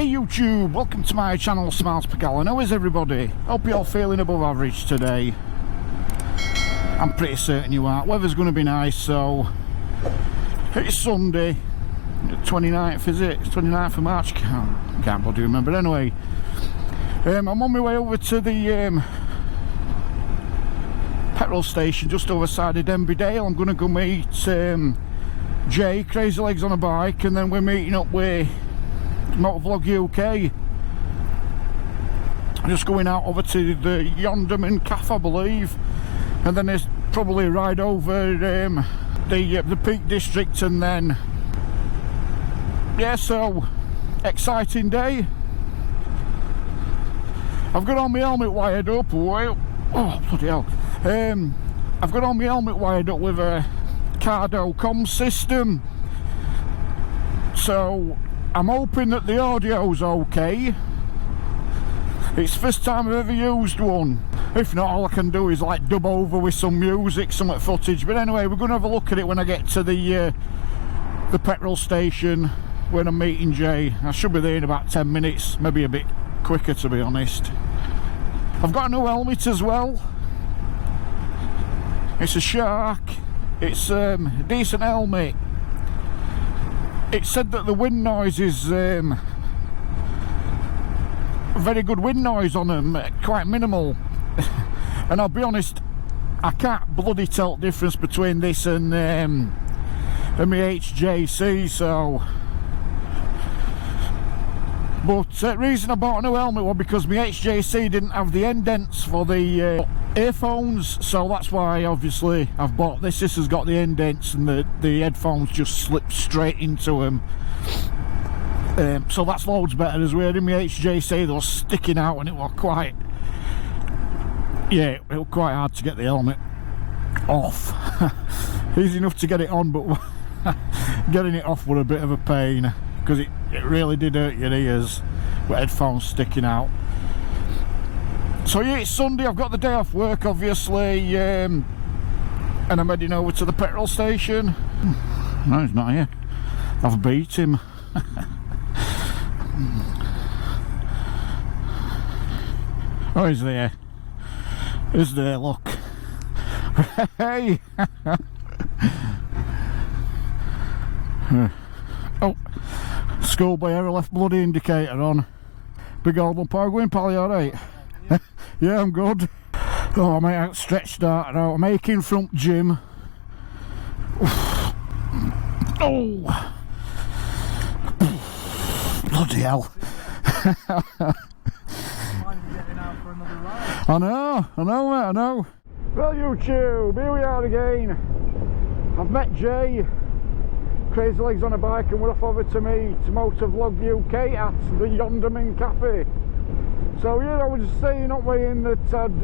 Hey YouTube, welcome to my channel Smiles Per Gallon. How is everybody? Hope you're all feeling above average today. I'm pretty certain you are. Weather's going to be nice, so it's Sunday, 29th, is it? It's 29th of March, can't bloody remember. Anyway, I'm on my way over to the petrol station just over side of Denby Dale. I'm going to go meet Jay, Crazy Legs on a bike, and then we're meeting up with Motovlog UK. I'm just going out over to the Yonderman cafe, I believe, and then there's probably a ride over the Peak District, and then yeah, so exciting day. I've got all my helmet wired up. Oh bloody hell! I've got all my helmet wired up with a Cardo comm system, so I'm hoping that the audio's okay. It's the first time I've ever used one. If not, all I can do is like dub over with some music, some footage. But anyway, we're going to have a look at it when I get to the petrol station when I'm meeting Jay. I should be there in about 10 minutes, maybe a bit quicker to be honest. I've got a new helmet as well. It's a Shark. It's a decent helmet. It said that the wind noise is very good wind noise on them, quite minimal. And I'll be honest, I can't bloody tell the difference between this and my HJC, so. But the reason I bought a new helmet was because my HJC didn't have the indents for the earphones, so that's why obviously I've bought this. This has got the indents and the headphones just slip straight into them, so that's loads better. As we're in my HJC, they were sticking out and it was quite, yeah, it was quite hard to get the helmet off. Easy enough to get it on, but getting it off was a bit of a pain because it really did hurt your ears with headphones sticking out. So yeah, it's Sunday, I've got the day off work obviously, and I'm heading over to the petrol station. No, he's not here. I've beat him. Oh, he's there. He's there, look. Hey! Oh, schoolboy error, left bloody indicator on. Big old lump. How are you going, pal? You alright? Yeah, I'm good. Oh, I'm outstretched out now. I'm aching from gym. Oh, bloody hell. I know, mate, I know. Well, YouTube, here we are again. I've met Jay, Crazy Legs on a bike, and we're off over to meet Motovlog UK at the Yonderman cafe. So yeah, I was saying up way in that I'd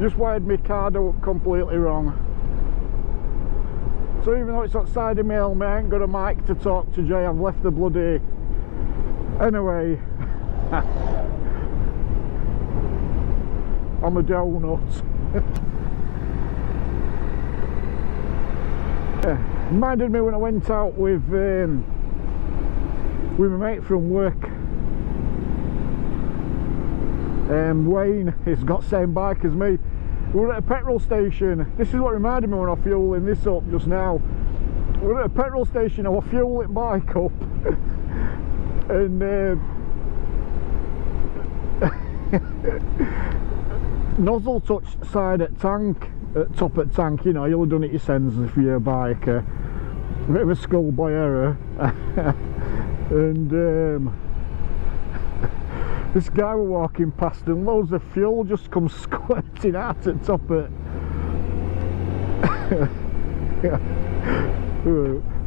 just wired my Cardo up completely wrong. So even though it's outside of my helmet, I ain't got a mic to talk to Jay. I've left the bloody... Anyway. I'm a donut. Yeah. Reminded me when I went out with my mate from work. Wayne, he's got the same bike as me. We were at a petrol station. This is what reminded me when I was fueling this up just now. We were at a petrol station, I was fueling bike up and nozzle touched side at tank, at top at tank. You know, you'll have done it yourselves if you're a biker. A bit of a schoolboy error. And this guy were walking past and loads of fuel just come squirting out at top of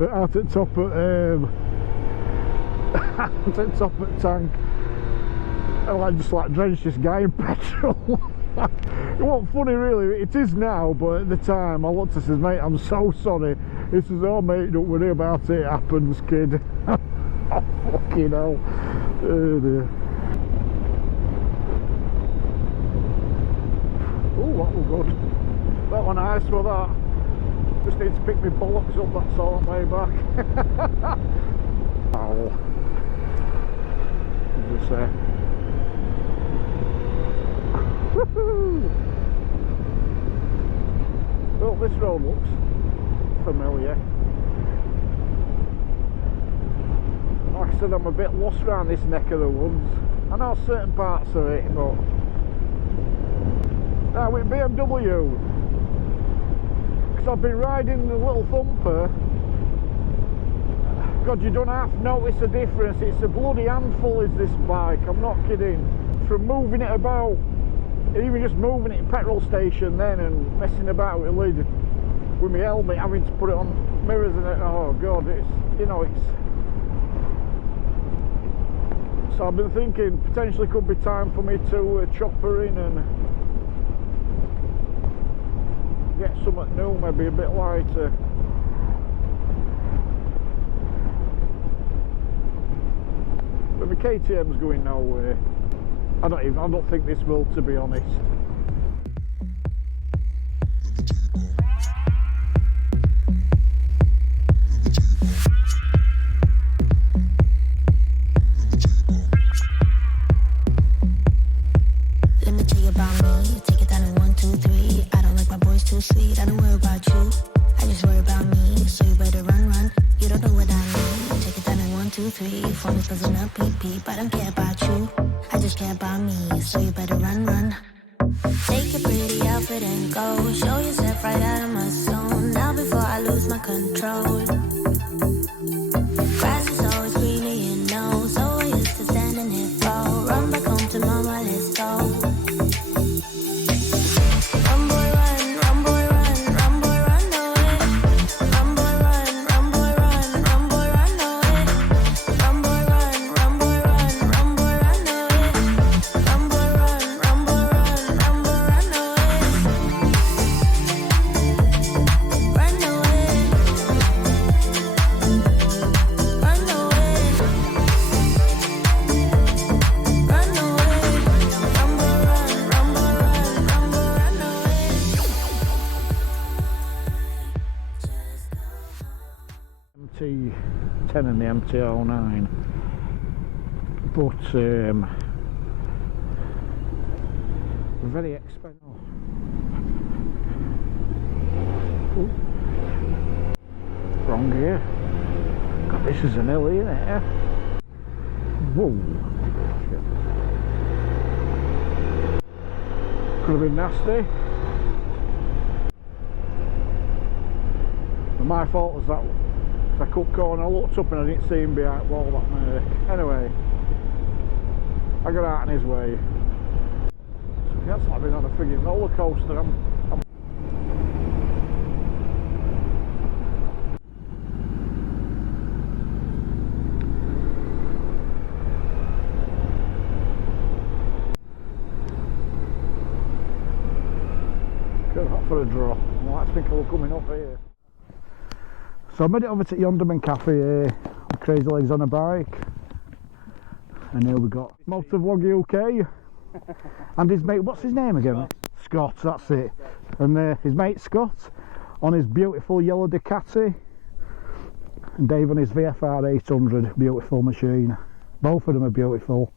out at top of out at top of tank. And I just like drenched this guy in petrol. It wasn't funny really, it is now, but at the time I looked and says, mate, I'm so sorry. He says, oh mate, don't worry about it, it happens, kid. Oh fucking hell. Oh dear. Oh, that was good. That was nice for that. Just need to pick my bollocks up, that's all, on my way back. Ow. As I say. Woohoo! Well, this road looks familiar. Like I said, I'm a bit lost around this neck of the woods. I know certain parts of it, but now with BMW, because I've been riding the little thumper, God, you don't half notice the difference. It's a bloody handful is this bike, I'm not kidding. From moving it about, even just moving it in petrol station then and messing about with lid with my helmet, having to put it on mirrors and it, oh God, it's, you know, it's. So I've been thinking potentially could be time for me to chop her in and get something new, maybe a bit lighter. But my KTM's going nowhere. I don't think this will, to be honest. Let me tell you about me. Take it down in 1, 2, 3. I don't like my boys too sweet. I don't worry about you. I just worry about me. So you better run, run. You don't know what I mean. Take it down in 1, 2, 3. Phone is buzzing up, beep, beep. I don't care about you. I just care about me, so you better run, run. Take your pretty outfit and go. Show yourself right out of my zone. Now before I lose my control. Grass is always greener, you know. So I used to stand in it, fall. Run back home to mama, let's go. Run boy run, run boy run, run boy run away. Run boy run, run boy run, run boy run away. Run boy run, run boy run, run boy run away. Run boy run, run boy run, run boy run away. Run away. Run away. Run away. Run boy run, run boy run, run boy run away. MT10 and the MT09, but very expensive. Ooh. Wrong gear. God, this is an hill, isn't it? Whoa. Could have been nasty. But my fault was that. I cut corner, I looked up and I didn't see him behind the wall, that marc. Anyway, I got out in his way. That's like being on a frigging roller coaster. I'm good hot for a draw. Well, I think we're coming up here. So I made it over to Yonderman Cafe here, with Crazy Legs on a bike, and here we got Motovlog UK, and his mate, what's his name again? Scott, that's it, and his mate Scott on his beautiful yellow Ducati, and Dave on his VFR 800, beautiful machine. Both of them are beautiful.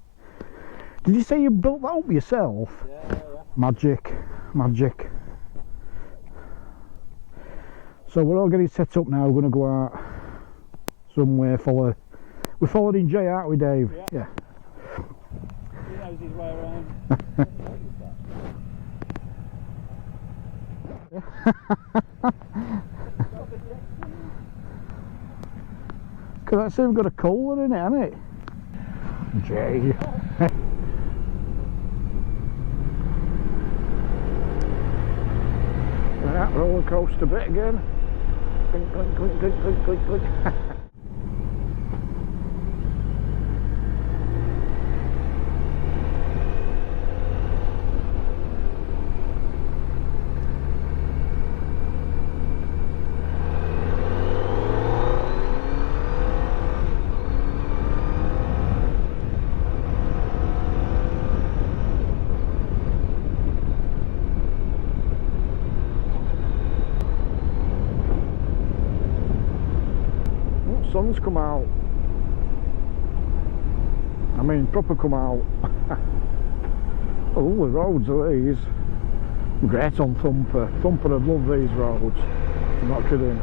Did you say you built that up yourself? Yeah. Magic, magic. So we're all getting set up now. We're going to go out somewhere. We're following Jay, aren't we, Dave? Yeah. He knows his way around. Because I see we've got a cooler in it, hasn't it? Jay. Right, roller coaster bit again. Clink, clink, clink, clink, clink, clink, clink. Sun's come out. mean, proper come out. Oh, the roads are these. Great on Thumper. Thumper would love these roads. I'm not kidding.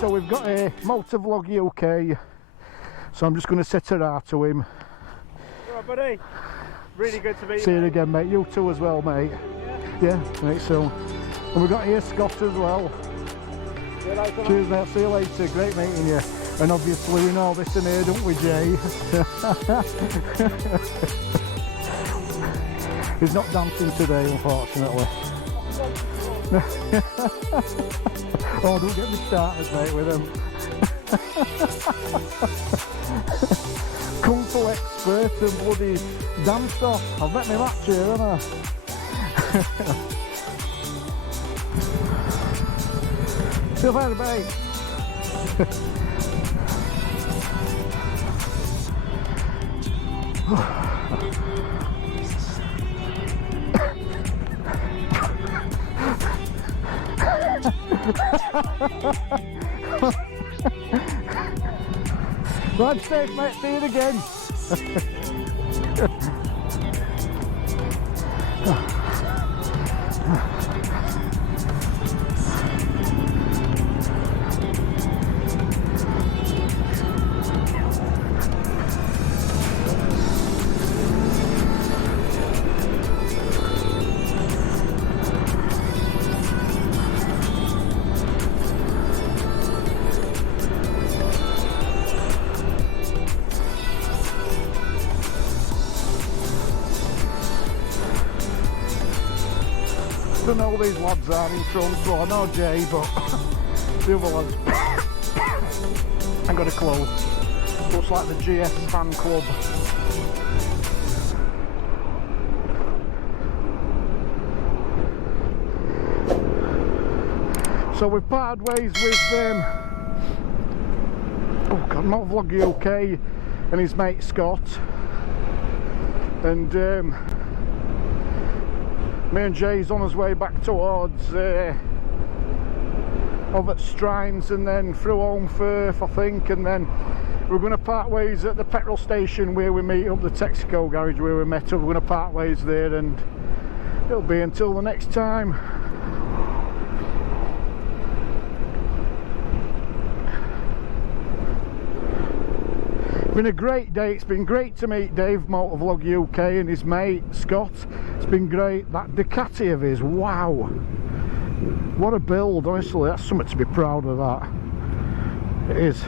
So we've got a Motovlog UK, so I'm just going to set her out to him. Alright, buddy. Really good to meet you. See you again, mate. You too as well, mate. Yeah, mate, so. And we've got here Scott as well. See you later, cheers, mate. See you later. Great meeting you. And obviously we know this in here, don't we, Jay? He's not dancing today, unfortunately. Oh, don't get me started, mate, with him. Kung Fu expert and bloody dance off. I've met me match here, haven't I? See you later, mate. Ride safe, mate. See you again. I don't know who these lads are in front, well I know Jay, but the other lads, I got a clue. Looks like the GS fan club. So we've parted ways with Motovlog UK and his mate Scott, and me and Jay's on his way back towards over at Strines and then through Home Firth, I think, and then we're going to part ways at the petrol station where we meet up, the Texaco garage where we met up. We're going to part ways there, and it'll be until the next time. Been a great day. It's been great to meet Dave, Motovlog UK, and his mate Scott. It's been great. That Ducati of his, wow, what a build, honestly. That's something to be proud of, that it is.